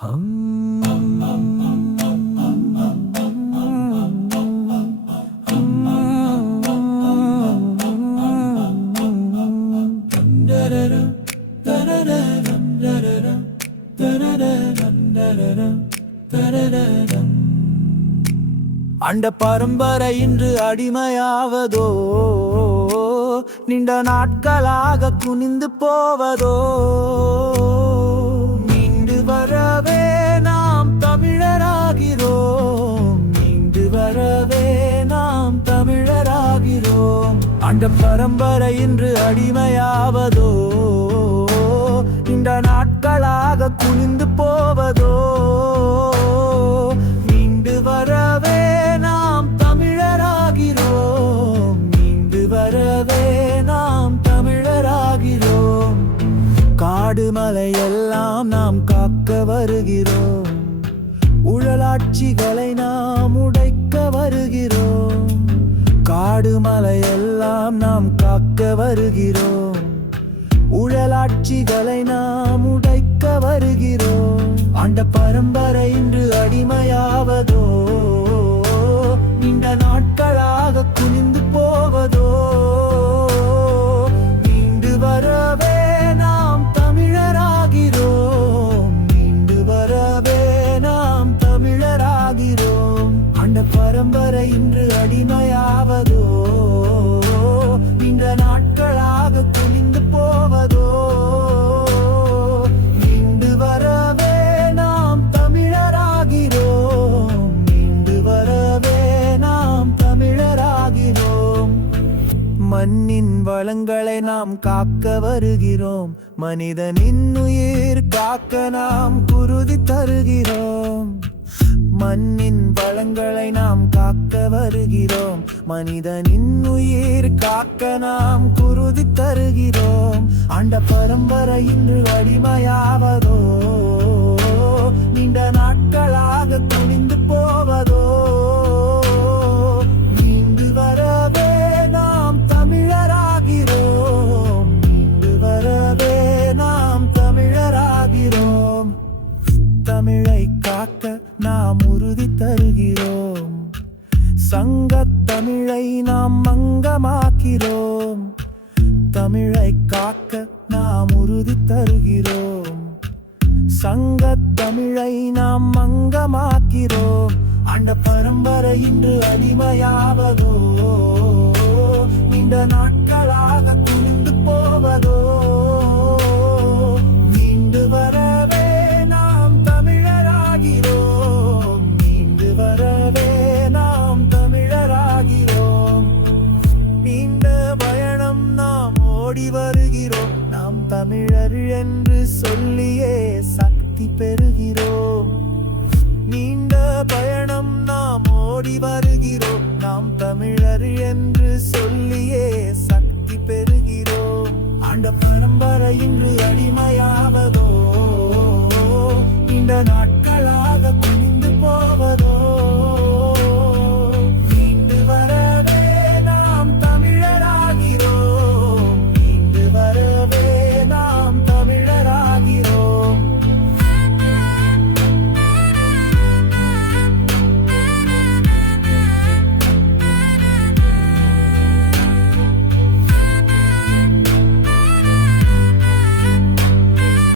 அண்ட பரம்பரை இன்று அடிமையாவதோ? நீண்ட நாட்களாக குனிந்து போவதோ? தமிழராகிறோம் அண்ட பரம்பரை இன்று அடிமையாவதோ? இந்த நாட்களாக குனிந்து போவதோ? மீண்டு வரவே நாம் தமிழராகிறோம். மீண்டு வரவே நாம் தமிழராகிறோம். காடு மலை எல்லாம் நாம் காக்க வருகிறோம். உழலாட்சிகளை நாம் உடைக்க வருகிறோம். காடு எல்லாம் நாம் காக்க வருகிறோம். உழலாட்சிகளை நாம் உடைக்க வருகிறோம். ஆண்ட பரம்பரை இன்று அடிமையாவதோ? நீண்ட நாட்களாக குனிந்து மண்ணின் வளங்களை நாம் காக்க வருகிறோம். மனிதனின் உயிர் காக்க நாம் குருதி தருகிறோம். மண்ணின் வளங்களை நாம் காக்க வருகிறோம். மனிதனின் உயிர் காக்க நாம் குருதி தருகிறோம். ஆண்ட பரம்பரை இன்று அடிமையாவதோ தருகிறோம் சங்க தமிழை நாம் மங்கமாக்கிறோம் தமிழை காக்க நாம் உறுதி தருகிறோம். சங்க தமிழை நாம் மங்கமாக்கிறோம் ஆண்ட பரம்பரை இன்று அடிமையாவதோ? இந்த நாட்டு தமிழர் என்று சொல்லியே சக்தி பெறுகிறோம். நீண்ட பயணம் நாம் ஓடி வருகிறோம். நாம் தமிழர் என்று சொல்லியே சக்தி பெறுகிறோம். அந்த பரம்பரை இன்று அடிமையாவது